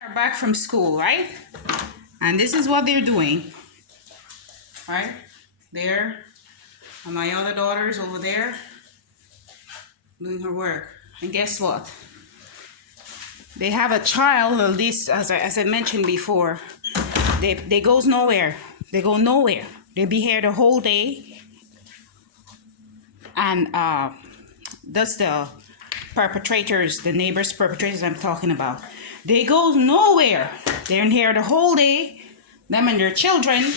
Are back from school, right? And this is what they're doing, right? There, and my other daughter's over there doing her work. And guess what? They have a child, at least as I mentioned before. They goes nowhere. They go nowhere. They be here the whole day, and that's the perpetrators, the neighbors perpetrators I'm talking about. They go nowhere. They're in here the whole day, them and their children.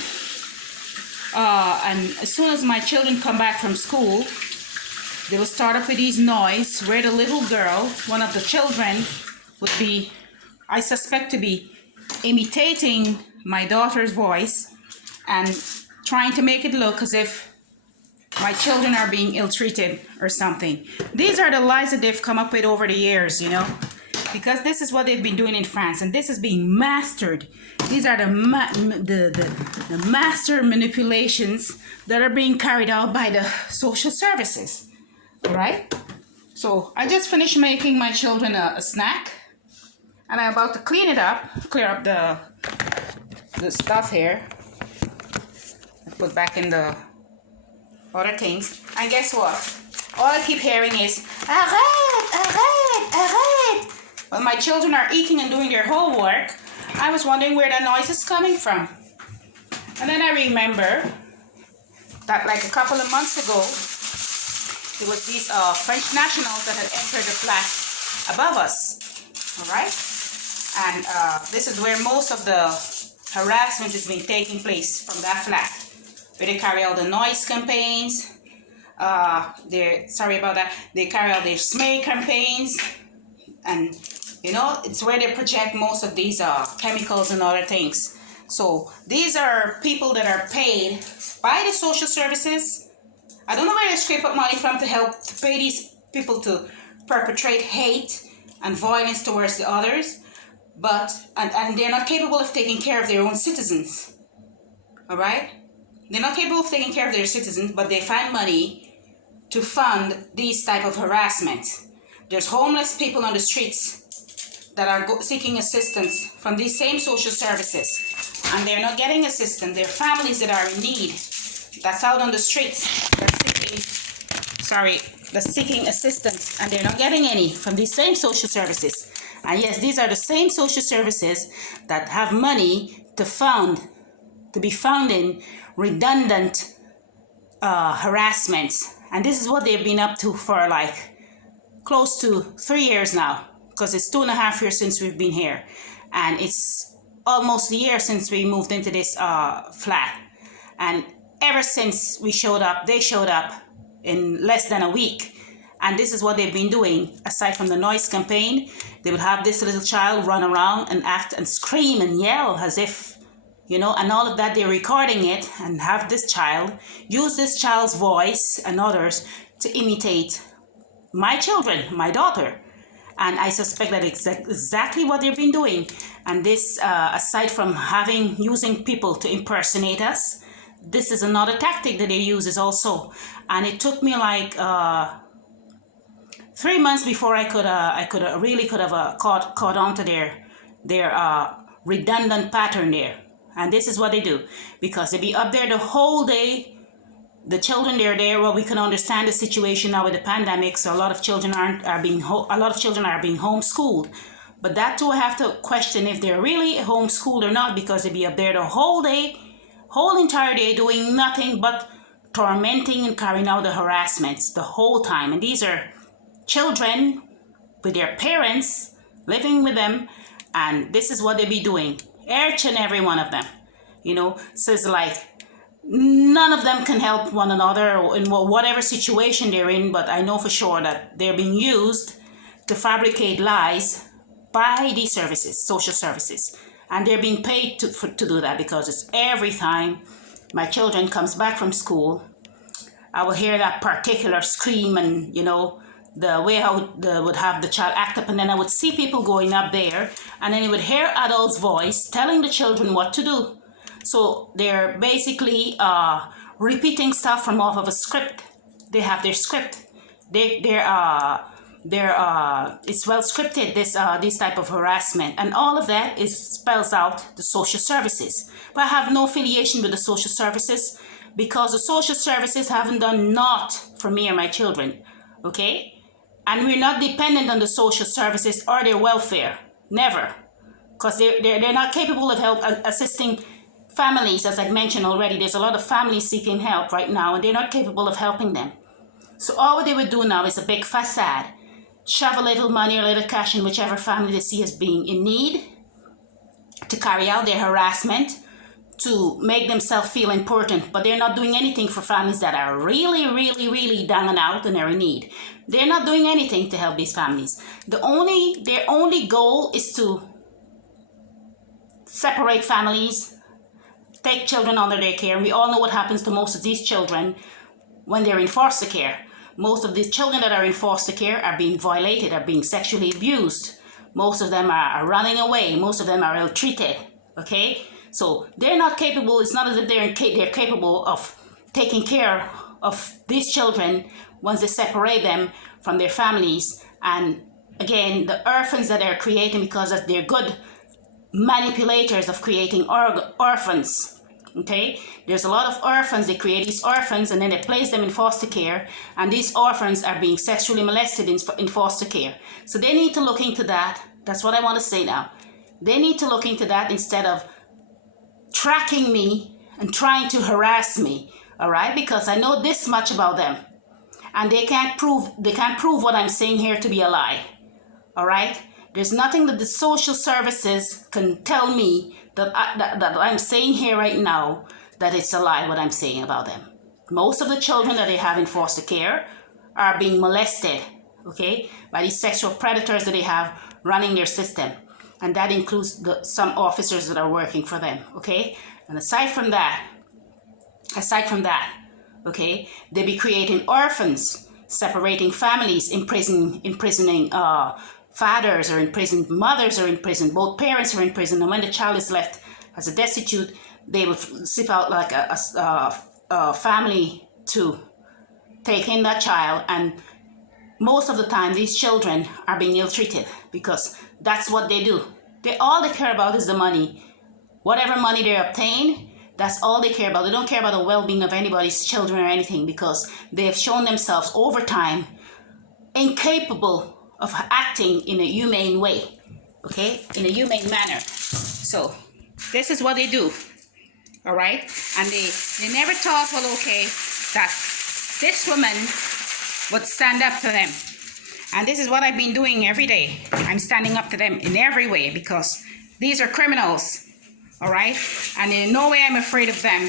And as soon as my children come back from school, they will start up with these noise where the little girl, one of the children, would be, I suspect to be imitating my daughter's voice and trying to make it look as if my children are being ill-treated or something. These are the lies that they've come up with over the years, because this is what they've been doing in France, and this is being mastered. These are the master manipulations that are being carried out by the social services. All right? So I just finished making my children a snack, and I'm about to clean it up, clear up the stuff here, and put back in the other things. And guess what? All I keep hearing is arrête, arrête, arrête. While my children are eating and doing their homework, I was wondering where that noise is coming from. And then I remember that like a couple of months ago, it was these French nationals that had entered the flat above us. All right? And this is where most of the harassment has been taking place, from that flat, where they carry out the noise campaigns. They carry out their smear campaigns, and it's where they project most of these chemicals and other things. So these are people that are paid by the social services. I don't know where they scrape up money from to help to pay these people to perpetrate hate and violence towards the others, but and they're not capable of taking care of their own citizens. All right? They're not capable of taking care of their citizens, but they find money to fund these type of harassment. There's homeless people on the streets that are seeking assistance from these same social services, and they're not getting assistance. They're families that are in need, that's out on the streets, that's seeking assistance, and they're not getting any from these same social services. And yes, these are the same social services that have money to be funding redundant harassments. And this is what they've been up to for like close to 3 years now, because it's 2.5 years since we've been here, and it's almost a year since we moved into this flat. And ever since we showed up, they showed up in less than a week. And this is what they've been doing. Aside from the noise campaign, they would have this little child run around and act and scream and yell as if, and all of that. They're recording it and have this child use this child's voice and others to imitate my children, my daughter. And I suspect that it's exactly what they've been doing. And this, aside from using people to impersonate us, this is another tactic that they use also. And it took me like 3 months before I could have caught on to their redundant pattern there. And this is what they do, because they be up there the whole day. The children, they're there. Well, we can understand the situation now with the pandemic, so a lot of children are being homeschooled. But that too, I have to question if they're really homeschooled or not, because they be up there the whole day, whole entire day, doing nothing but tormenting and carrying out the harassments the whole time. And these are children with their parents living with them, and this is what they be doing, each and every one of them. So it's like none of them can help one another in whatever situation they're in, but I know for sure that they're being used to fabricate lies by these services, social services, and they're being paid to do that, because it's every time my children comes back from school, I will hear that particular scream, and the way how they would have the child act up, and then I would see people going up there, and then you would hear adults' voice telling the children what to do. So they're basically repeating stuff from off of a script. They have their script. They're it's well scripted, this type of harassment, and all of that is spells out the social services. But I have no affiliation with the social services because the social services haven't done naught for me or my children. Okay, and we're not dependent on the social services or their welfare. Never, because they're not capable of assisting families. As I mentioned already, there's a lot of families seeking help right now, and they're not capable of helping them. So all they would do now is a big facade, shove a little money or a little cash in whichever family they see as being in need to carry out their harassment, to make themselves feel important, but they're not doing anything for families that are really, really, really down and out and are in need. They're not doing anything to help these families. Their only goal is to separate families, take children under their care. We all know what happens to most of these children when they're in foster care. Most of these children that are in foster care are being violated, are being sexually abused. Most of them are running away. Most of them are ill-treated, okay? So they're not capable, it's not as if they're capable of taking care of these children once they separate them from their families. And again, the orphans that they're creating, because they're good manipulators of creating orphans. Okay, there's a lot of orphans. They create these orphans and then they place them in foster care, and these orphans are being sexually molested in foster care. So they need to look into that. That's what I want to say now. They need to look into that instead of tracking me and trying to harass me. All right, because I know this much about them, and they can't prove what I'm saying here to be a lie. All right, there's nothing that the social services can tell me that I'm saying here right now that it's a lie what I'm saying about them. Most of the children that they have in foster care are being molested, okay, by these sexual predators that they have running their system. And that includes some officers that are working for them, okay? And aside from that, okay, they be creating orphans, separating families, imprisoning fathers are in prison, mothers are in prison, both parents are in prison, and when the child is left as a destitute, they will sift out like a family to take in that child. And most of the time, these children are being ill-treated because that's what they do. All they care about is the money. Whatever money they obtain, that's all they care about. They don't care about the well-being of anybody's children or anything, because they have shown themselves over time incapable of acting in a humane way, okay, in a humane manner. So this is what they do, all right? And they never thought, well, okay, that this woman would stand up to them. And this is what I've been doing every day. I'm standing up to them in every way, because these are criminals, all right? And in no way I'm afraid of them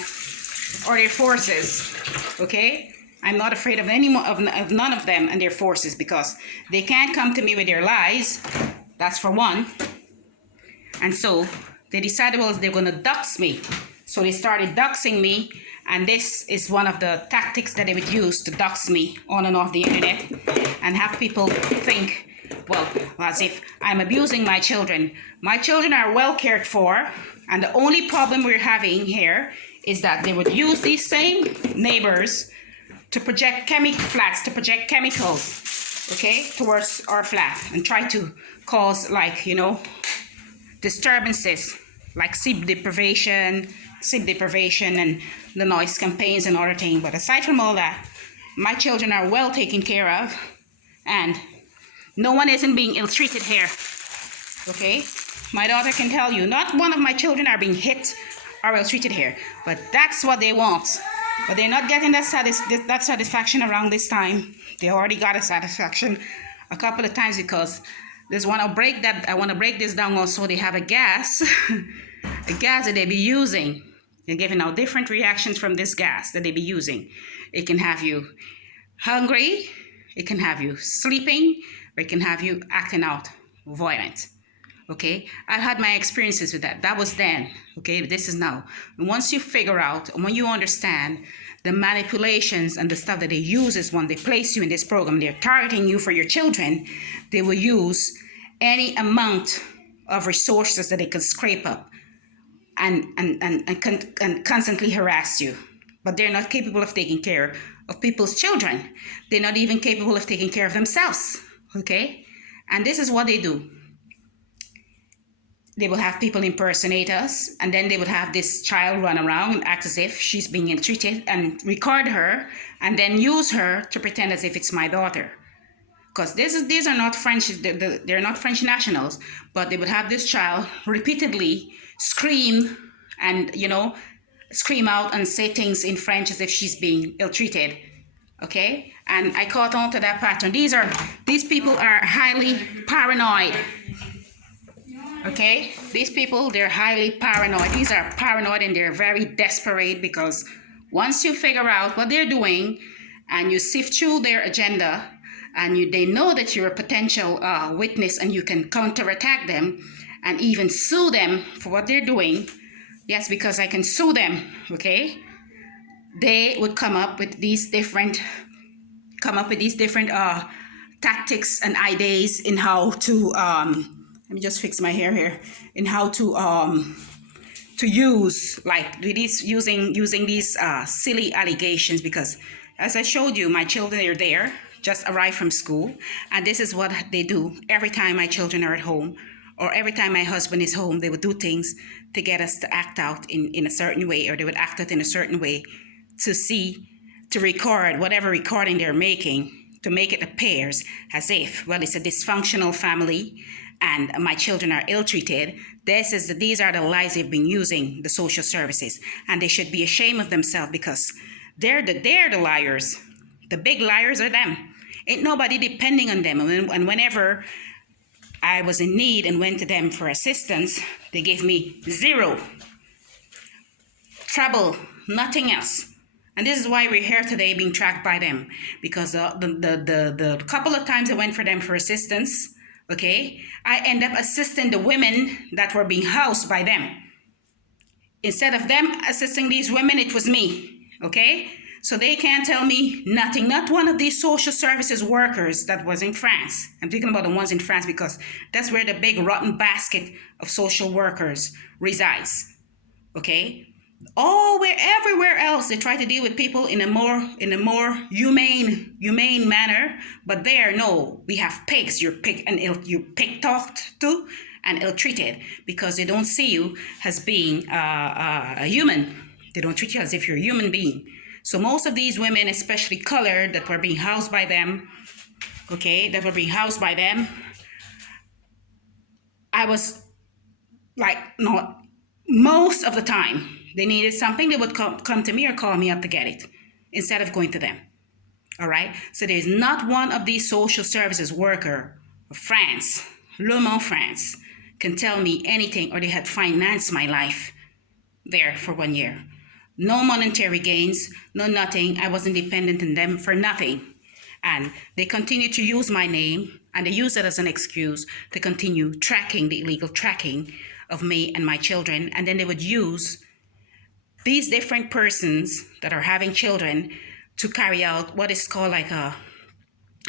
or their forces, okay? I'm not afraid of of none of them and their forces, because they can't come to me with their lies. That's for one. And so they decided, well, they're going to dox me. So they started doxing me, and this is one of the tactics that they would use to dox me on and off the internet and have people think, well, as if I'm abusing my children. My children are well cared for, and the only problem we're having here is that they would use these same neighbors to project chemicals, okay, towards our flat, and try to cause, like, you know, disturbances like sleep deprivation and the noise campaigns and other things. But aside from all that, my children are well taken care of, and no one isn't being ill-treated here, okay? My daughter can tell you, not one of my children are being hit or ill-treated here, but that's what they want. But they're not getting that satisfaction around this time. They already got a satisfaction a couple of times, because I want to break this down also. They have a gas, a gas that they be using. They're giving out different reactions from this gas that they be using. It can have you hungry, it can have you sleeping, or it can have you acting out violent. Okay, I've had my experiences with that. That was then. Okay, but this is now. And once you figure out, and when you understand the manipulations and the stuff that they use is when they place you in this program, they're targeting you for your children, they will use any amount of resources that they can scrape up and constantly harass you. But they're not capable of taking care of people's children. They're not even capable of taking care of themselves. Okay? And this is what they do. They will have people impersonate us, and then they would have this child run around and act as if she's being ill treated and record her and then use her to pretend as if it's my daughter. Because these are not French, they're not French nationals, but they would have this child repeatedly scream and, scream out and say things in French as if she's being ill-treated. Okay? And I caught on to that pattern. These people are highly paranoid. Okay? These people, they're highly paranoid. These are paranoid and they're very desperate, because once you figure out what they're doing and you sift through their agenda, and they know that you're a potential witness and you can counterattack them and even sue them for what they're doing. Yes, because I can sue them, okay? They would come up with these different tactics and ideas in how to, let me just fix my hair here, in how to use, like using these silly allegations, because as I showed you, my children are there, just arrived from school, and this is what they do every time my children are at home, or every time my husband is home. They would do things to get us to act out in a certain way, or they would act out in a certain way to record whatever recording they're making, to make it appear as if, well, it's a dysfunctional family and my children are ill-treated. These are the lies they've been using, the social services, and they should be ashamed of themselves, because they're the liars. The big liars are them. Ain't nobody depending on them. And whenever I was in need and went to them for assistance, they gave me zero trouble, nothing else. And this is why we're here today, being tracked by them, because the couple of times I went for them for assistance, okay, I end up assisting the women that were being housed by them. Instead of them assisting these women, it was me, okay? So they can't tell me nothing. Not one of these social services workers that was in France. I'm thinking about the ones in France, because that's where the big rotten basket of social workers resides. Okay? Everywhere else they try to deal with people in a more humane manner, but there, no, we have pigs. You're pig talked to and ill-treated, because they don't see you as being a human. They don't treat you as if you're a human being. So most of these women, especially colored, that were being housed by them, I was like, no, most of the time they needed something, they would come to me or call me up to get it instead of going to them. All right? So there's not one of these social services worker of France, Le Mans, France, can tell me anything, or they had financed my life there for 1 year. No monetary gains, no nothing. I wasn't dependent on them for nothing. And they continue to use my name, and they use it as an excuse to continue tracking, the illegal tracking of me and my children. And then they would use these different persons that are having children to carry out what is called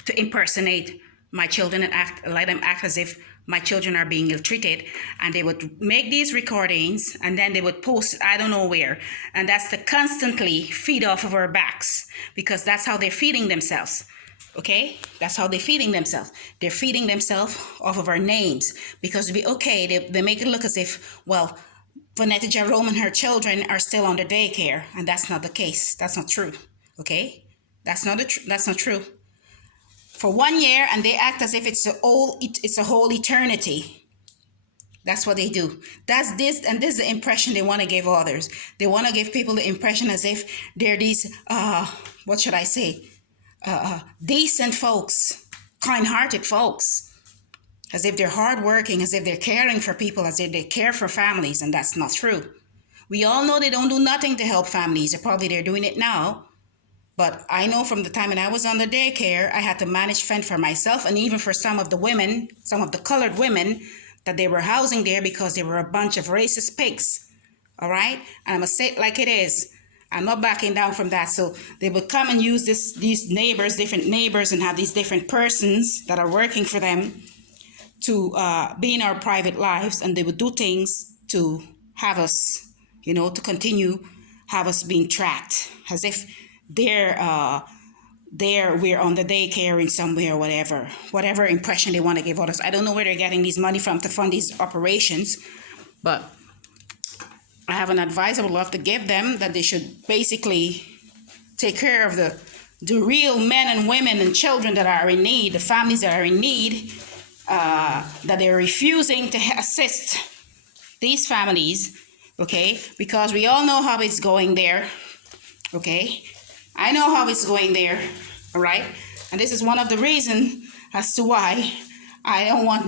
to impersonate my children and let them act as if my children are being ill-treated. And they would make these recordings and then they would post it, I don't know where. And that's to constantly feed off of our backs, because that's how they're feeding themselves. Okay? That's how they're feeding themselves. They're feeding themselves off of our names, because they make it look as if, well, Vanetta Jerome and her children are still under daycare, and that's not the case. That's not true. Okay? That's not true. For 1 year, and they act as if it's a whole eternity. That's what they do. This is the impression they want to give others. They want to give people the impression as if they're these, what should I say, decent folks, kind-hearted folks, as if they're hardworking, as if they're caring for people, as if they care for families, and that's not true. We all know they don't do nothing to help families. They're doing it now. But I know from the time when I was under daycare, I had to fend for myself, and even for some of the colored women that they were housing there, because they were a bunch of racist pigs. All right? And I'm going to say it like it is. I'm not backing down from that. So they would come and use these different neighbors, and have these different persons that are working for them to be in our private lives, and they would do things to have us, to continue have us being tracked, as if they're there we're on the daycare in somewhere, whatever impression they want to give others. I don't know where they're getting these money from to fund these operations, but I have an advice I would love to give them, that they should basically take care of the real men and women and children that are in need, the families that are in need, that they're refusing to assist these families, okay? Because we all know how it's going there, okay? I know how it's going there, all right? And this is one of the reasons as to why I don't want